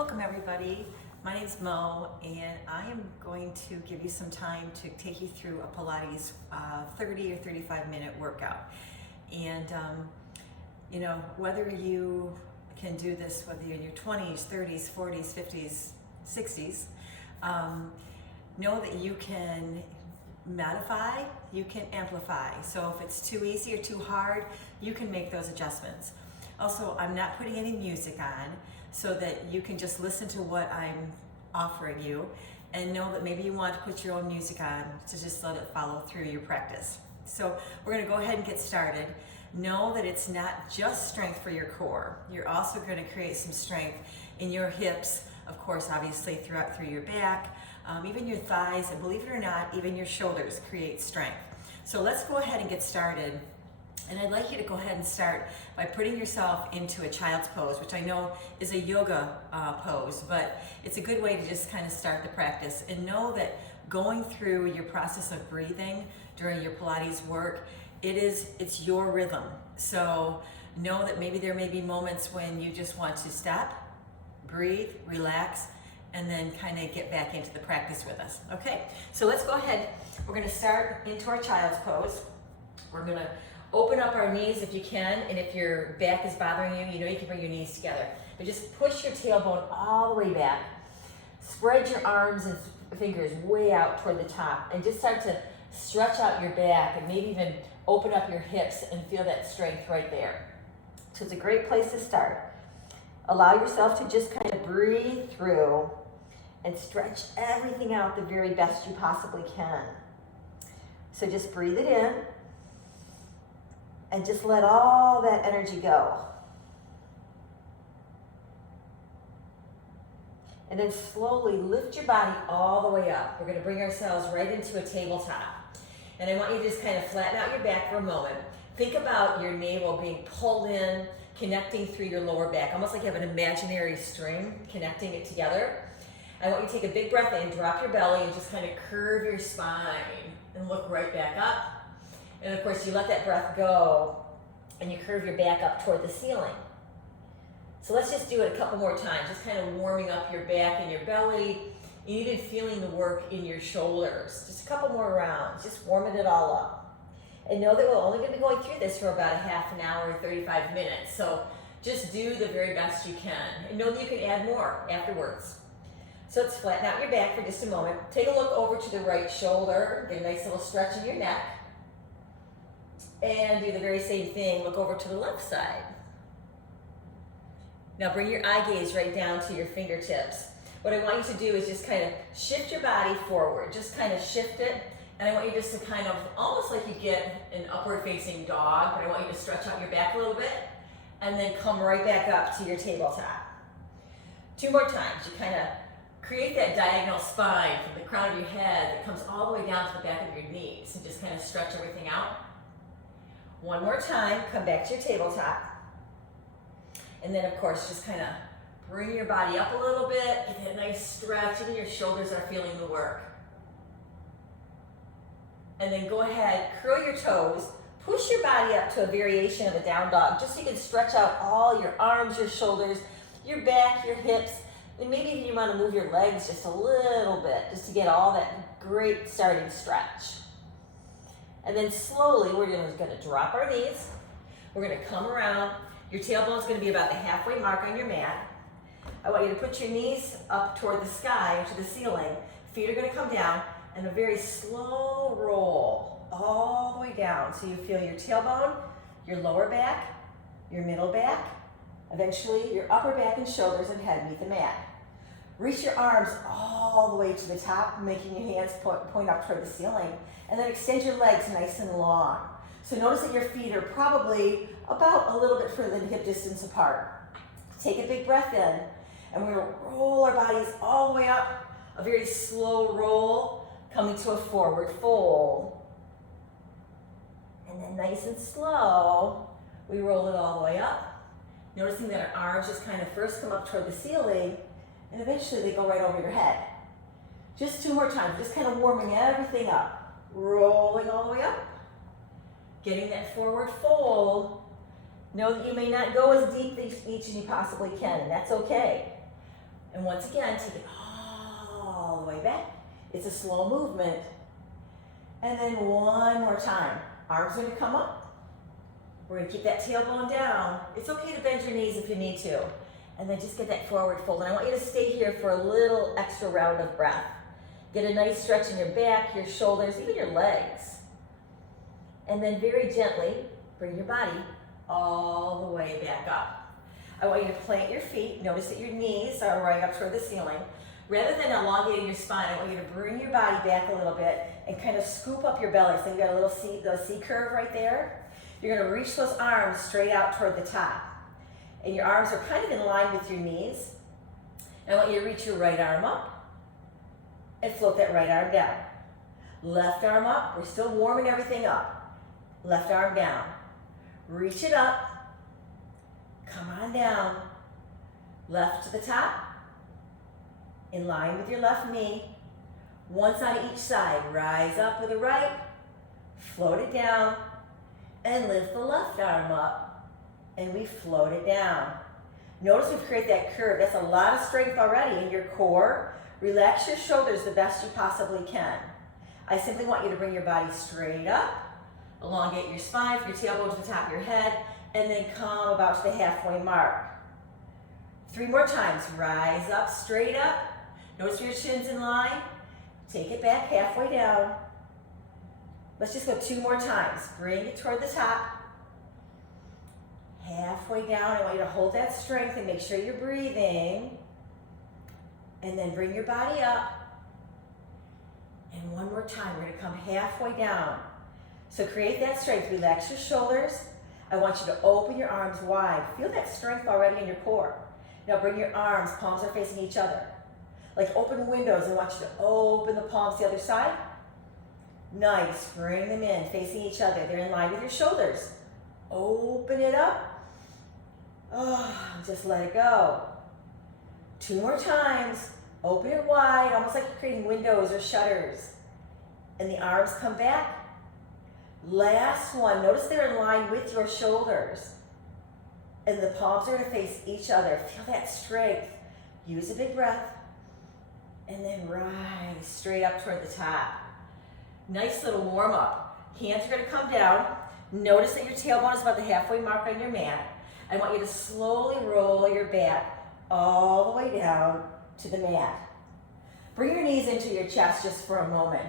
Welcome everybody. My name's Mo and I am going to give you some time to take you through a Pilates 30 or 35 minute workout. And whether you can do this, whether you're in your 20s, 30s, 40s, 50s, 60s, know that you can modify, you can amplify. So if it's too easy or too hard, you can make those adjustments. Also, I'm not putting any music on so that you can just listen to what I'm offering you and know that maybe you want to put your own music on to just let it follow through your practice. So we're going to go ahead and get started. Know that it's not just strength for your core. You're also going to create some strength in your hips, of course, obviously through your back, even your thighs, and believe it or not, even your shoulders create strength. So let's go ahead and get started. And I'd like you to go ahead and start by putting yourself into a child's pose, which I know is a yoga pose, but it's a good way to just kind of start the practice. And know that going through your process of breathing during your Pilates work, it's your rhythm. So know that maybe there may be moments when you just want to stop, breathe, relax, and then kind of get back into the practice with us. Okay, so let's go ahead. We're going to start into our child's pose. We're going to open up our knees if you can, and if your back is bothering you, you can bring your knees together. But just push your tailbone all the way back. Spread your arms and fingers way out toward the top, and just start to stretch out your back, and maybe even open up your hips and feel that strength right there. So it's a great place to start. Allow yourself to just kind of breathe through and stretch everything out the very best you possibly can. So just breathe it in, and just let all that energy go. And then slowly lift your body all the way up. We're gonna bring ourselves right into a tabletop. And I want you to just kind of flatten out your back for a moment. Think about your navel being pulled in, connecting through your lower back, almost like you have an imaginary string connecting it together. I want you to take a big breath in, drop your belly, and just kind of curve your spine and look right back up. And of course, you let that breath go and you curve your back up toward the ceiling. So let's just do it a couple more times, just kind of warming up your back and your belly, and even feeling the work in your shoulders. Just a couple more rounds, just warming it all up. And know that we're only going to be going through this for about a half an hour, 35 minutes. So just do the very best you can. And know that you can add more afterwards. So let's flatten out your back for just a moment. Take a look over to the right shoulder, get a nice little stretch in your neck. And do the very same thing, look over to the left side. Now bring your eye gaze right down to your fingertips. What I want you to do is just kind of shift your body forward, just kind of shift it. And I want you just to kind of, almost like you get an upward facing dog, but I want you to stretch out your back a little bit and then come right back up to your tabletop. 2 more times. You kind of create that diagonal spine from the crown of your head that comes all the way down to the back of your knees, and just kind of stretch everything out. 1 more time, come back to your tabletop. And then of course, just kind of bring your body up a little bit, get that nice stretch, even your shoulders are feeling the work. And then go ahead, curl your toes, push your body up to a variation of a down dog, just so you can stretch out all your arms, your shoulders, your back, your hips, and maybe even you want to move your legs just a little bit, just to get all that great starting stretch. And then slowly, we're going to drop our knees. We're going to come around. Your tailbone is going to be about the halfway mark on your mat. I want you to put your knees up toward the sky or to the ceiling. Feet are going to come down, and a very slow roll all the way down. So you feel your tailbone, your lower back, your middle back, eventually your upper back and shoulders and head meet the mat. Reach your arms all the way to the top, making your hands point up toward the ceiling. And then extend your legs nice and long. So notice that your feet are probably about a little bit further than hip distance apart. Take a big breath in, and we're gonna roll our bodies all the way up, a very slow roll, coming to a forward fold. And then nice and slow, we roll it all the way up. Noticing that our arms just kind of first come up toward the ceiling, and eventually they go right over your head. Just 2 more times, just kind of warming everything up. Rolling all the way up, getting that forward fold. Know that you may not go as deep each as you possibly can, and that's okay. And once again, take it all the way back. It's a slow movement. And then one more time. Arms are gonna come up. We're gonna keep that tailbone down. It's okay to bend your knees if you need to. And then just get that forward fold. And I want you to stay here for a little extra round of breath. Get a nice stretch in your back, your shoulders, even your legs. And then very gently, bring your body all the way back up. I want you to plant your feet. Notice that your knees are right up toward the ceiling. Rather than elongating your spine, I want you to bring your body back a little bit and kind of scoop up your belly. So you got a little C curve right there. You're gonna reach those arms straight out toward the top. And your arms are kind of in line with your knees. And I want you to reach your right arm up and float that right arm down. Left arm up, we're still warming everything up. Left arm down. Reach it up, come on down. Left to the top, in line with your left knee. Once on each side, rise up with the right, float it down, and lift the left arm up. And we float it down. Notice we've created that curve. That's a lot of strength already in your core. Relax your shoulders the best you possibly can. I simply want you to bring your body straight up, elongate your spine, from your tailbone to the top of your head, and then come about to the halfway mark. 3 more times. Rise up, straight up. Notice your chin's in line. Take it back halfway down. Let's just go 2 more times. Bring it toward the top. Halfway down, I want you to hold that strength and make sure you're breathing. And then bring your body up. And 1 more time, we're gonna come halfway down. So create that strength, relax your shoulders. I want you to open your arms wide. Feel that strength already in your core. Now bring your arms, palms are facing each other. Like open windows, I want you to open the palms the other side. Nice, bring them in, facing each other. They're in line with your shoulders. Open it up. Oh, just let it go. 2 more times. Open it wide, almost like you're creating windows or shutters. And the arms come back. Last one. Notice they're in line with your shoulders. And the palms are going to face each other. Feel that strength. Use a big breath. And then rise straight up toward the top. Nice little warm up. Hands are going to come down. Notice that your tailbone is about the halfway mark on your mat. I want you to slowly roll your back all the way down to the mat. Bring your knees into your chest just for a moment.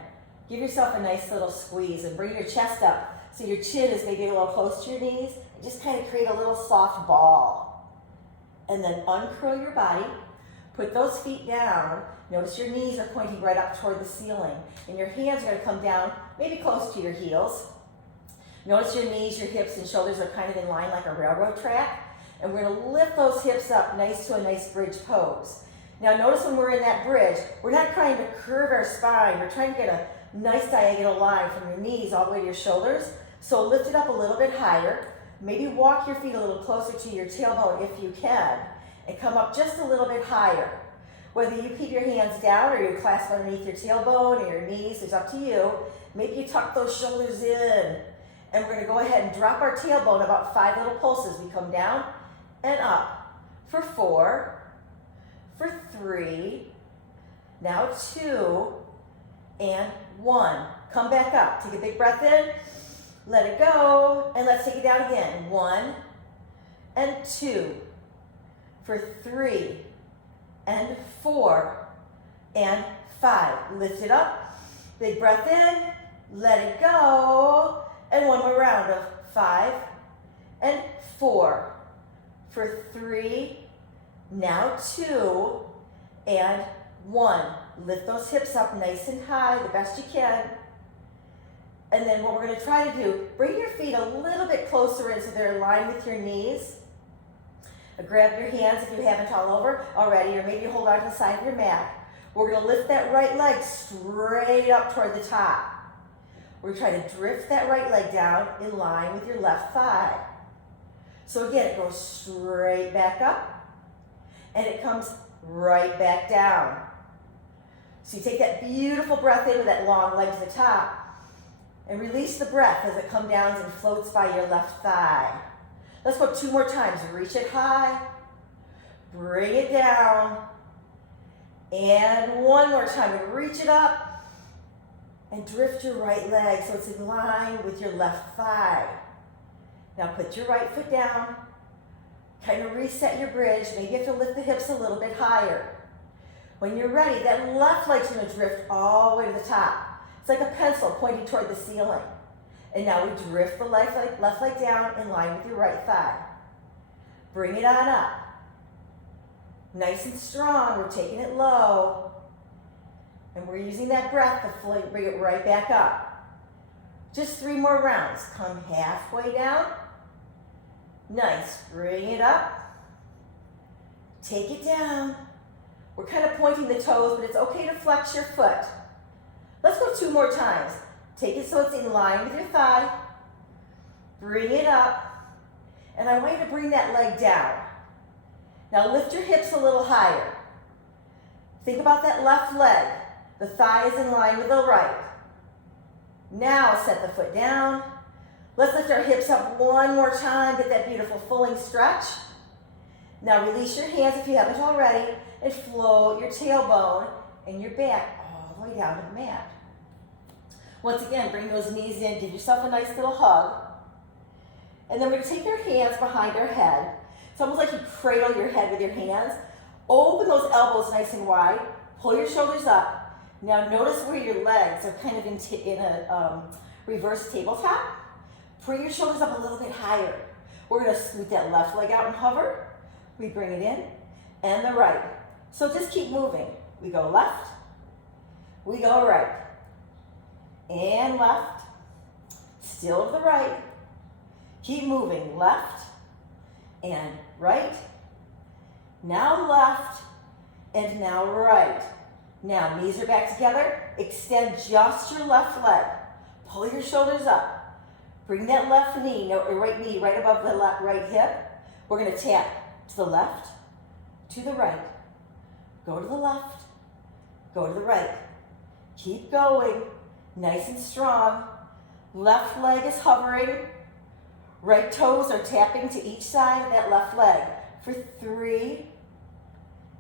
Give yourself a nice little squeeze and bring your chest up so your chin is maybe a little close to your knees. And just kind of create a little soft ball. And then uncurl your body. Put those feet down. Notice your knees are pointing right up toward the ceiling. And your hands are going to come down maybe close to your heels. Notice your knees, your hips, and shoulders are kind of in line like a railroad track. And we're going to lift those hips up nice to a nice bridge pose. Now notice when we're in that bridge, we're not trying to curve our spine. We're trying to get a nice diagonal line from your knees all the way to your shoulders. So lift it up a little bit higher. Maybe walk your feet a little closer to your tailbone if you can. And come up just a little bit higher. Whether you keep your hands down or you clasp underneath your tailbone or your knees, it's up to you. Maybe you tuck those shoulders in. And we're going to go ahead and drop our tailbone about 5 little pulses. We come down and up for 4, for 3, now 2, and 1. Come back up. Take a big breath in, let it go, and let's take it down again. 1 and 2, for 3, and 4, and 5. Lift it up, big breath in, let it go, and 1 more round of 5 and 4, for 3, now 2, and 1. Lift those hips up nice and high, the best you can. And then what we're going to try to do, bring your feet a little bit closer in so they're in line with your knees. Grab your hands if you haven't all over already, or maybe hold on to the side of your mat. We're going to lift that right leg straight up toward the top. We're trying to drift that right leg down in line with your left thigh. So again, it goes straight back up, and it comes right back down. So you take that beautiful breath in with that long leg to the top, and release the breath as it comes down and floats by your left thigh. Let's go 2 more times. Reach it high, bring it down, And one more time, and reach it up. And drift your right leg so it's in line with your left thigh. Now put your right foot down. Kind of reset your bridge. Maybe you have to lift the hips a little bit higher. When you're ready, that left leg's going to drift all the way to the top. It's like a pencil pointing toward the ceiling. And now we drift the left leg down in line with your right thigh. Bring it on up. Nice and strong. We're taking it low. And we're using that breath to bring it right back up. Just 3 more rounds. Come halfway down. Nice. Bring it up. Take it down. We're kind of pointing the toes, but it's okay to flex your foot. Let's go 2 more times. Take it so it's in line with your thigh. Bring it up. And I want you to bring that leg down. Now lift your hips a little higher. Think about that left leg. The thigh is in line with the right. Now set the foot down. Let's lift our hips up one more time. Get that beautiful fulling stretch. Now release your hands if you haven't already and float your tailbone and your back all the way down to the mat. Once again, bring those knees in. Give yourself a nice little hug. And then we're going to take your hands behind our head. It's almost like you cradle your head with your hands. Open those elbows nice and wide. Pull your shoulders up. Now notice where your legs are kind of in a reverse tabletop. Bring your shoulders up a little bit higher. We're going to scoot that left leg out and hover. We bring it in and the right. So just keep moving. We go left. We go right. And left. Still to the right. Keep moving. Left and right. Now left and now right. Now, knees are back together. Extend just your left leg. Pull your shoulders up. Bring that left knee, right knee right above the right hip. We're going to tap to the left, to the right. Go to the left, go to the right. Keep going. Nice and strong. Left leg is hovering. Right toes are tapping to each side of that left leg. For 3.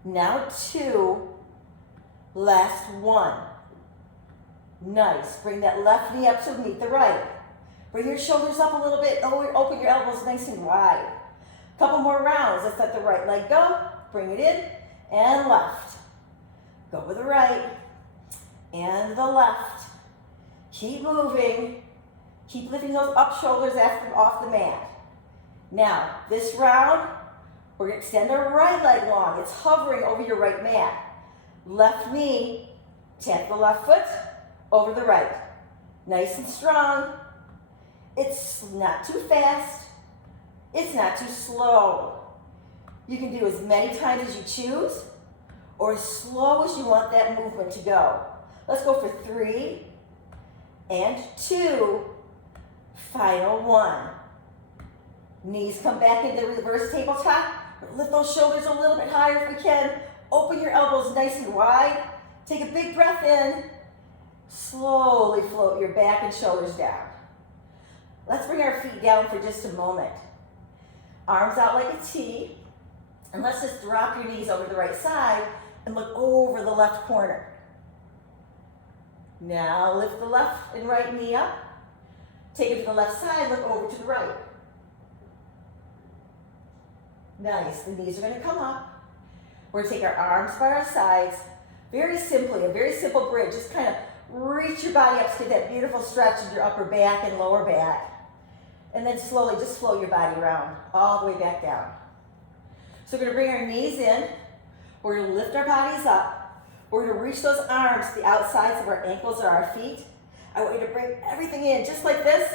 Now 2. Last 1. Nice. Bring that left knee up to meet the right. Bring your shoulders up a little bit. Open your elbows nice and wide. Couple more rounds. Let's let the right leg go. Bring it in and left. Go with the right and the left. Keep moving. Keep lifting those up shoulders off the mat. Now, this round, we're going to extend our right leg long. It's hovering over your right mat. Left knee, tap the left foot over the right. Nice and strong. It's not too fast. It's not too slow. You can do as many times as you choose or as slow as you want that movement to go. Let's go for 3 and 2. Final 1. Knees come back into reverse tabletop. Lift those shoulders a little bit higher if we can. Open your elbows nice and wide. Take a big breath in. Slowly float your back and shoulders down. Let's bring our feet down for just a moment. Arms out like a T. And let's just drop your knees over to the right side and look over the left corner. Now lift the left and right knee up. Take it to the left side, look over to the right. Nice, the knees are going to come up. We're going to take our arms by our sides. Very simply, a very simple bridge. Just kind of reach your body up to get that beautiful stretch in your upper back and lower back. And then slowly just float your body around all the way back down. So we're going to bring our knees in. We're going to lift our bodies up. We're going to reach those arms to the outsides of our ankles or our feet. I want you to bring everything in just like this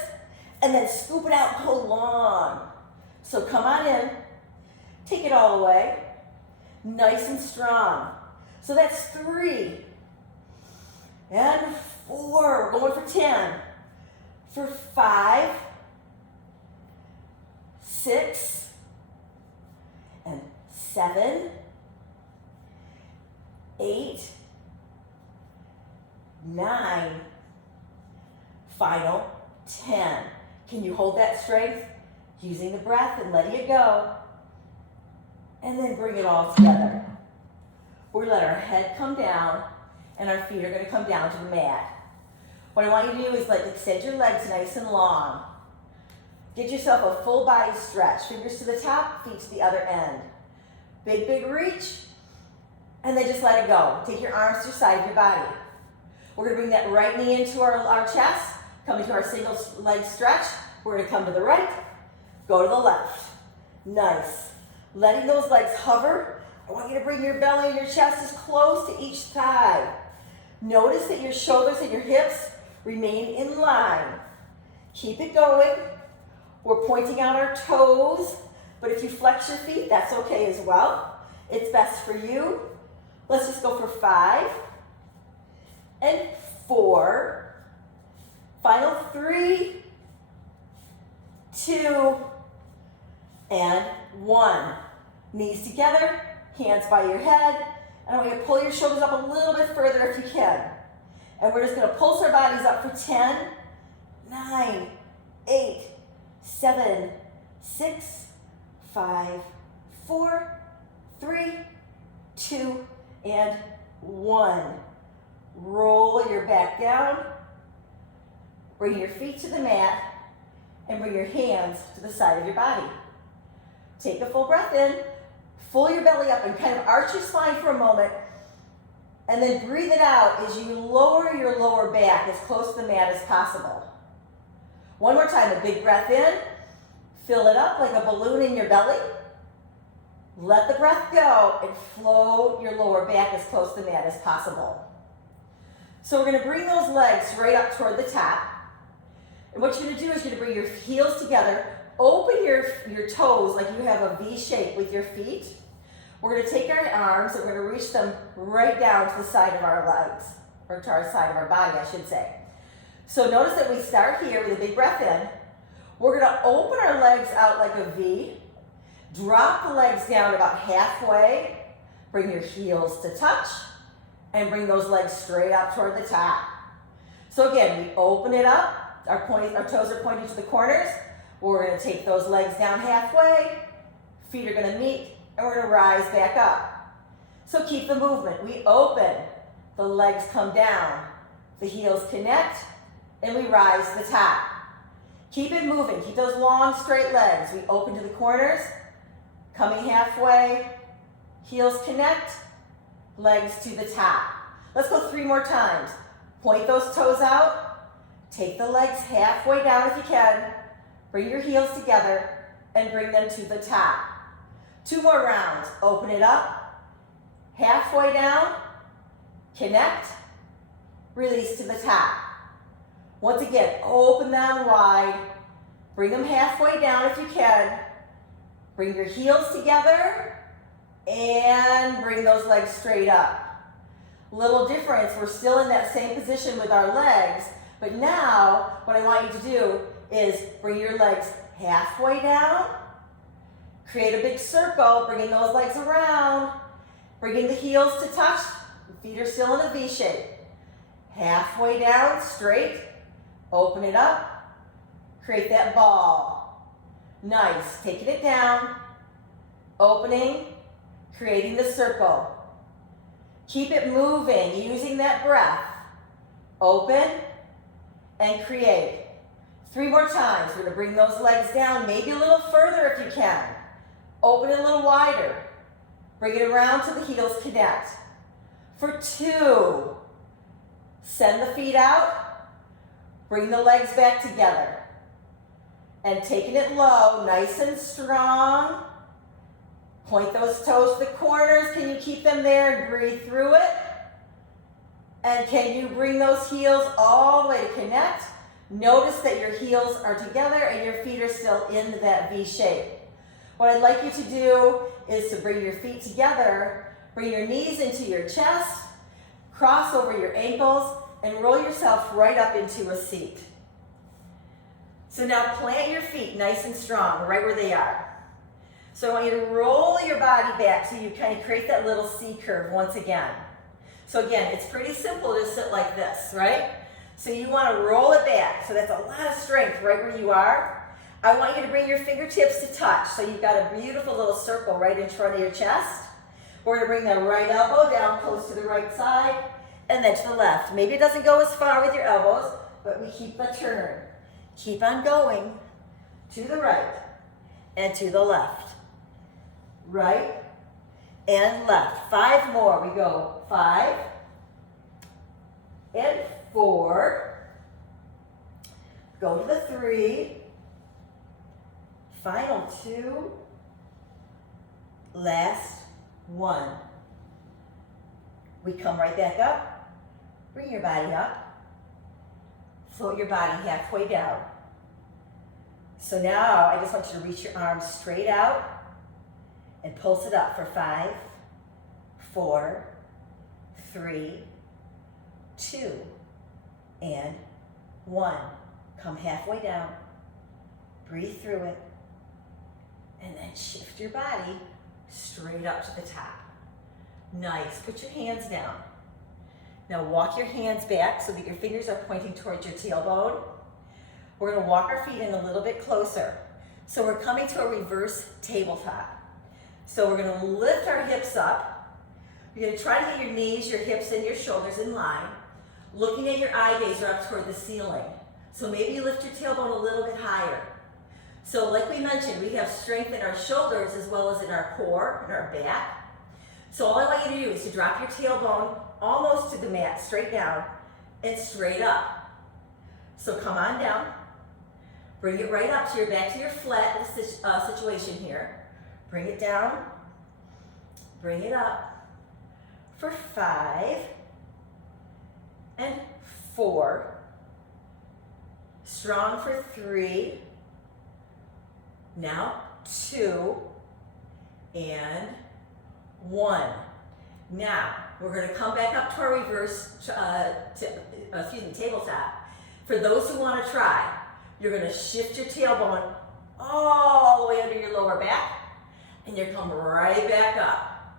and then scoop it out and go long. So come on in. Take it all the way. Nice and strong. So that's 3 and 4. We're going for 10. For 5, 6, and 7, 8, 9, final 10. Can you hold that strength? Using the breath and letting it go. And then bring it all together. We're gonna let our head come down and our feet are gonna come down to the mat. What I want you to do is like extend your legs nice and long. Get yourself a full body stretch. Fingers to the top, feet to the other end. Big, big reach, and then just let it go. Take your arms to the side of your body. We're gonna bring that right knee into our chest, come into our single leg stretch. We're gonna come to the right, go to the left. Nice. Letting those legs hover. I want you to bring your belly and your chest as close to each thigh. Notice that your shoulders and your hips remain in line. Keep it going. We're pointing out our toes, but if you flex your feet, that's okay as well. It's best for you. Let's just go for 5 and 4. Final 3, 2, and 1. Knees together, hands by your head. And I want you to pull your shoulders up a little bit further if you can. And we're just gonna pulse our bodies up for 10, 9, 8, 7, 6, 5, 4, 3, 2, and 1. Roll your back down. Bring your feet to the mat and bring your hands to the side of your body. Take a full breath in, full your belly up and kind of arch your spine for a moment, and then breathe it out as you lower your lower back as close to the mat as possible. One more time, a big breath in, fill it up like a balloon in your belly. Let the breath go and float your lower back as close to the mat as possible. So we're gonna bring those legs right up toward the top. And what you're gonna do is you're gonna bring your heels together, open your toes like you have a V shape with your feet. We're gonna take our arms and we're gonna reach them right down to the side of our legs, or to our side of our body, I should say. So notice that we start here with a big breath in. We're gonna open our legs out like a V, drop the legs down about halfway, bring your heels to touch, and bring those legs straight up toward the top. So again, we open it up, our toes are pointing to the corners. We're gonna take those legs down halfway, feet are gonna meet, and we're gonna rise back up. So keep the movement. We open, the legs come down, the heels connect, and we rise to the top. Keep it moving, keep those long straight legs. We open to the corners, coming halfway, heels connect, legs to the top. Let's go 3 more times. Point those toes out, take the legs halfway down if you can, bring your heels together, and bring them to the top. 2 more rounds. Open it up, halfway down, connect, release to the top. Once again, open them wide, bring them halfway down if you can, bring your heels together, and bring those legs straight up. Little difference, we're still in that same position with our legs, but now what I want you to do is bring your legs halfway down, create a big circle, bringing those legs around, bringing the heels to touch, the feet are still in a V shape. Halfway down, straight, open it up, create that ball. Nice, taking it down, opening, creating the circle. Keep it moving, using that breath. Open and create. 3 more times. We're gonna bring those legs down, maybe a little further if you can. Open it a little wider. Bring it around till the heels connect. For 2, send the feet out, bring the legs back together. And taking it low, nice and strong. Point those toes to the corners. Can you keep them there and breathe through it? And can you bring those heels all the way to connect? Notice that your heels are together and your feet are still in that V shape. What I'd like you to do is to bring your feet together, bring your knees into your chest, cross over your ankles, and roll yourself right up into a seat. So now plant your feet nice and strong, right where they are. So I want you to roll your body back so you kind of create that little C curve once again. So again, it's pretty simple to sit like this, right? So you want to roll it back. So that's a lot of strength right where you are. I want you to bring your fingertips to touch. So you've got a beautiful little circle right in front of your chest. We're gonna bring that right elbow down close to the right side and then to the left. Maybe it doesn't go as far with your elbows, but we keep a turn. Keep on going to the right and to the left. Right and left. 5 more. We go 5 and 4. Go to the 3. Final 2. Last 1. We come right back up. Bring your body up. Float your body halfway down. So now I just want you to reach your arms straight out and pulse it up for 5, 4, 3, 2, and 1. Come halfway down. Breathe through it. And then shift your body straight up to the top. Nice. Put your hands down. Now walk your hands back so that your fingers are pointing towards your tailbone. We're going to walk our feet in a little bit closer. So we're coming to a reverse tabletop. So we're going to lift our hips up. You're going to try to get your knees, your hips, and your shoulders in line. Looking at your eye gaze are up toward the ceiling. So maybe you lift your tailbone a little bit higher. So like we mentioned, we have strength in our shoulders as well as in our core and our back. So all I want you to do is to drop your tailbone almost to the mat, straight down and straight up. So come on down. Bring it right up so you're back to your flat situation here. Bring it down. Bring it up for 5 and 4. Strong for 3. Now 2 and 1. Now we're going to come back up to our reverse tabletop. For those who want to try, you're going to shift your tailbone all the way under your lower back, and you come right back up.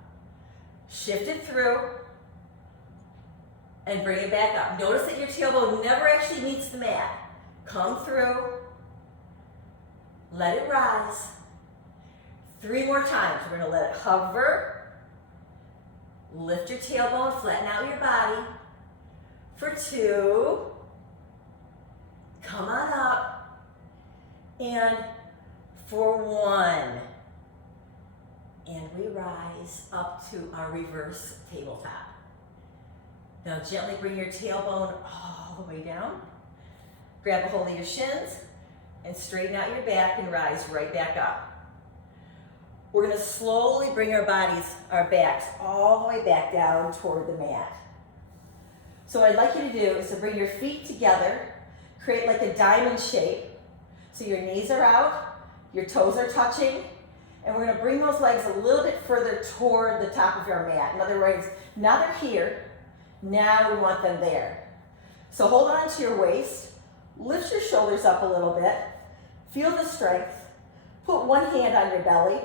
Shift it through and bring it back up. Notice that your tailbone never actually meets the mat. Come through. Let it rise. 3 more times. We're going to let it hover. Lift your tailbone, flatten out your body. For 2. Come on up. And for 1. And we rise up to our reverse tabletop. Now gently bring your tailbone all the way down. Grab a hold of your shins and straighten out your back and rise right back up. We're going to slowly bring our backs all the way back down toward the mat. So what I'd like you to do is to bring your feet together, create like a diamond shape. So your knees are out, your toes are touching, and we're going to bring those legs a little bit further toward the top of your mat. In other words, now they're here, now we want them there. So hold on to your waist, lift your shoulders up a little bit, feel the strength, put one hand on your belly,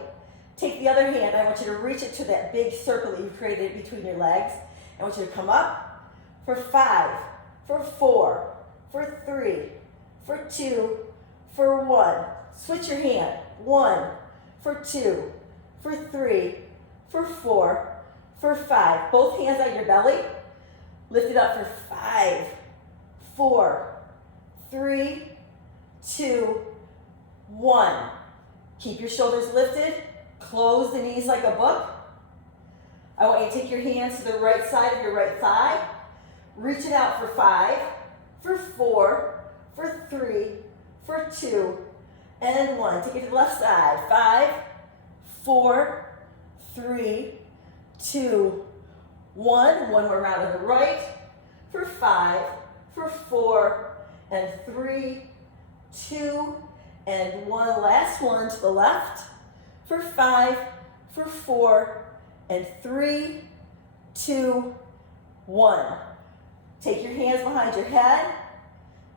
take the other hand, I want you to reach it to that big circle that you created between your legs. I want you to come up for 5, for 4, for 3, for 2, for 1. Switch your hand. 1, for 2, for 3, for 4, for 5. Both hands on your belly. Lift it up for 5, 4, 3, 2, 1. Keep your shoulders lifted. Close the knees like a book. I want you to take your hands to the right side of your right thigh. Reach it out for 5, for 4, for 3, for 2, and 1. Take it to the left side. 5, 4, 3, 2, 1. One more round to the right. For 5, for 4, and 3, 2, and 1. Last one to the left. For 5, for 4, and 3, 2, 1. Take your hands behind your head.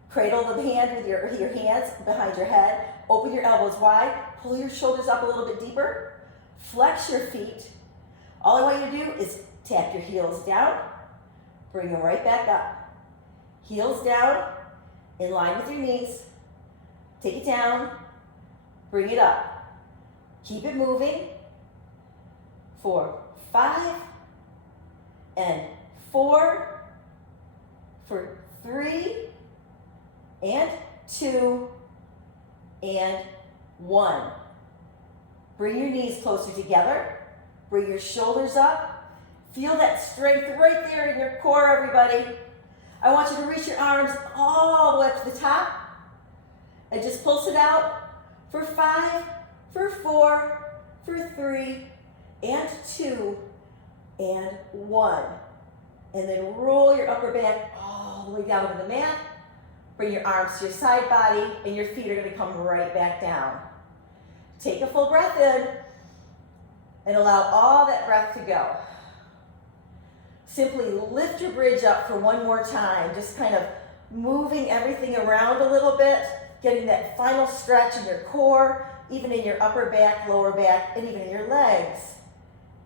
Cradle the hand with your hands behind your head. Open your elbows wide. Pull your shoulders up a little bit deeper. Flex your feet. All I want you to do is tap your heels down. Bring them right back up. Heels down, in line with your knees. Take it down. Bring it up. Keep it moving. 4, 5 and 4 for 3 and 2 and 1. Bring your knees closer together. Bring your shoulders up. Feel that strength right there in your core, everybody. I want you to reach your arms all the way up to the top and just pulse it out for 5, for 4, for 3, and 2, and 1. And then roll your upper back all the way down to the mat. Bring your arms to your side body, and your feet are going to come right back down. Take a full breath in, and allow all that breath to go. Simply lift your bridge up for one more time, just kind of moving everything around a little bit, getting that final stretch in your core, even in your upper back, lower back, and even in your legs.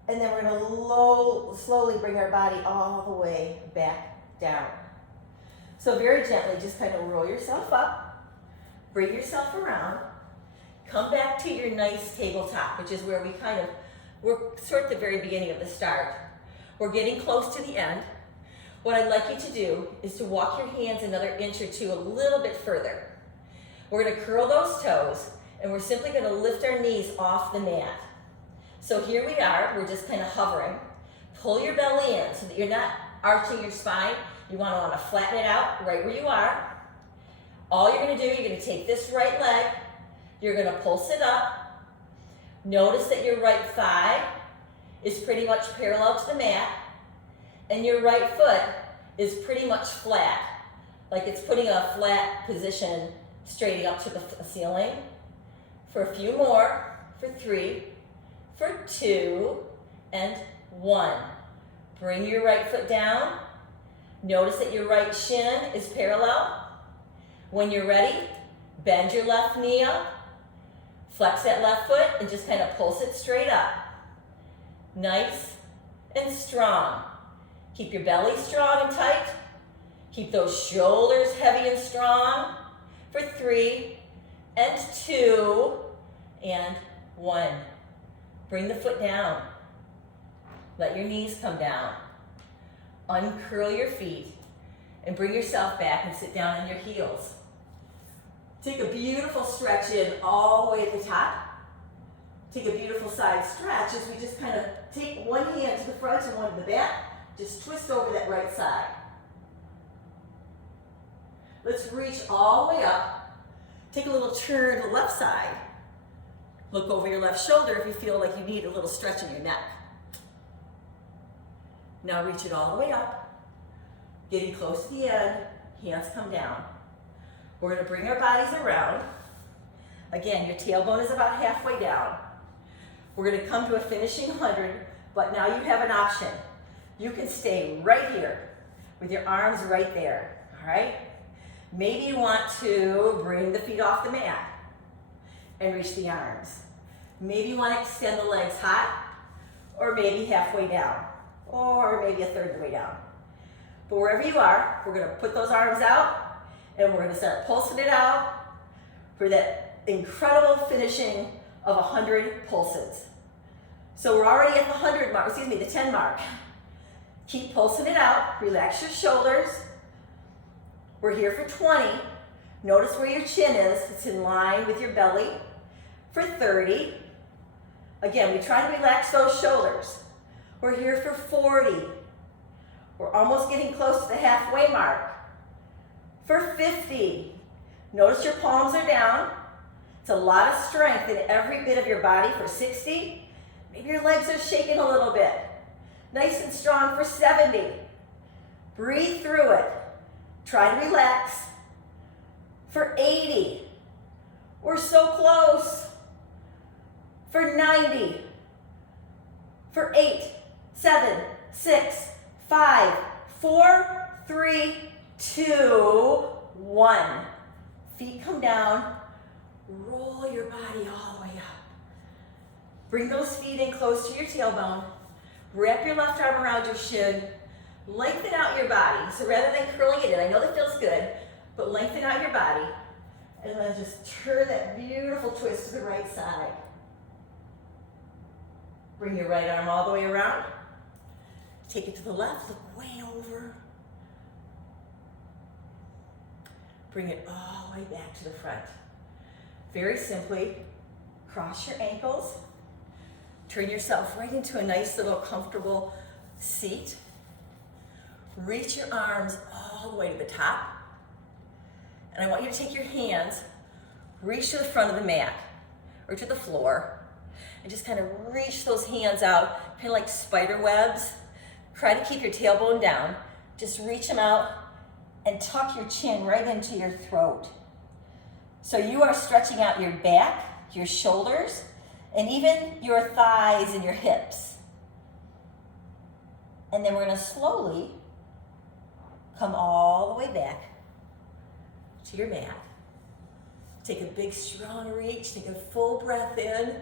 And then we're going to slowly bring our body all the way back down. So very gently, just kind of roll yourself up, bring yourself around, come back to your nice tabletop, which is where we're sort of the very beginning of the start. We're getting close to the end. What I'd like you to do is to walk your hands another inch or two a little bit further. We're going to curl those toes, and we're simply going to lift our knees off the mat. So here we are, we're just kind of hovering. Pull your belly in so that you're not arching your spine. You want to flatten it out right where you are. All you're going to do, you're going to take this right leg, you're going to pulse it up. Notice that your right thigh is pretty much parallel to the mat, and your right foot is pretty much flat, like it's putting a flat position straight up to the ceiling. For a few more, for 3, for 2, and 1. Bring your right foot down. Notice that your right shin is parallel. When you're ready, bend your left knee up, flex that left foot, and just kind of pulse it straight up. Nice and strong. Keep your belly strong and tight. Keep those shoulders heavy and strong. For 3, and 2, and 1. Bring the foot down. Let your knees come down. Uncurl your feet and bring yourself back and sit down on your heels. Take a beautiful stretch in all the way at the top. Take a beautiful side stretch as we just kind of take one hand to the front and one to the back. Just twist over that right side. Let's reach all the way up. Take a little turn to the left side. Look over your left shoulder if you feel like you need a little stretch in your neck. Now reach it all the way up. Getting close to the end, hands come down. We're going to bring our bodies around. Again, your tailbone is about halfway down. We're going to come to a finishing 100, but now you have an option. You can stay right here with your arms right there, all right? Maybe you want to bring the feet off the mat and reach the arms. Maybe you want to extend the legs high, or maybe halfway down, or maybe a third of the way down. But wherever you are, we're going to put those arms out, and we're going to start pulsing it out for that incredible finishing of 100 pulses. So we're already at the 10 mark. Keep pulsing it out. Relax your shoulders. We're here for 20. Notice where your chin is. It's in line with your belly. For 30. Again, we try to relax those shoulders. We're here for 40. We're almost getting close to the halfway mark. For 50. Notice your palms are down. It's a lot of strength in every bit of your body. For 60. Maybe your legs are shaking a little bit. Nice and strong for 70. Breathe through it. Try to relax. For 80. We're so close. For 90. For 8, 7, 6, 5, 4, 3, 2, 1. Feet come down. Roll your body all the way up. Bring those feet in close to your tailbone. Wrap your left arm around your shin. Lengthen out your body. So rather than curling it in, I know that feels good, but lengthen out your body. And then just turn that beautiful twist to the right side. Bring your right arm all the way around. Take it to the left, look way over. Bring it all the way back to the front. Very simply, cross your ankles, turn yourself right into a nice little comfortable seat. Reach your arms all the way to the top. And I want you to take your hands, reach to the front of the mat or to the floor, and just kind of reach those hands out, kind of like spider webs. Try to keep your tailbone down. Just reach them out and tuck your chin right into your throat. So you are stretching out your back, your shoulders, and even your thighs and your hips. And then we're going to slowly come all the way back to your mat. Take a big, strong reach. Take a full breath in.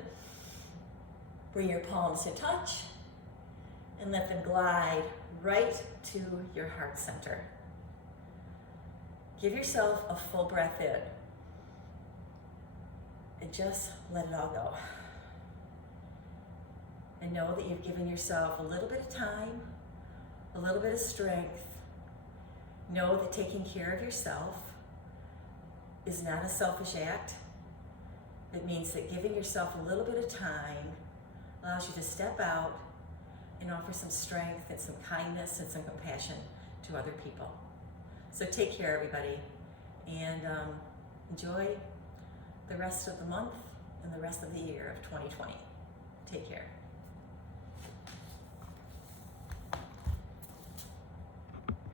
Bring your palms to touch and let them glide right to your heart center. Give yourself a full breath in and just let it all go. And know that you've given yourself a little bit of time, a little bit of strength. Know that taking care of yourself is not a selfish act. It means that giving yourself a little bit of time allows you to step out and offer some strength and some kindness and some compassion to other people. So take care, everybody, and enjoy the rest of the month and the rest of the year of 2020. Take care.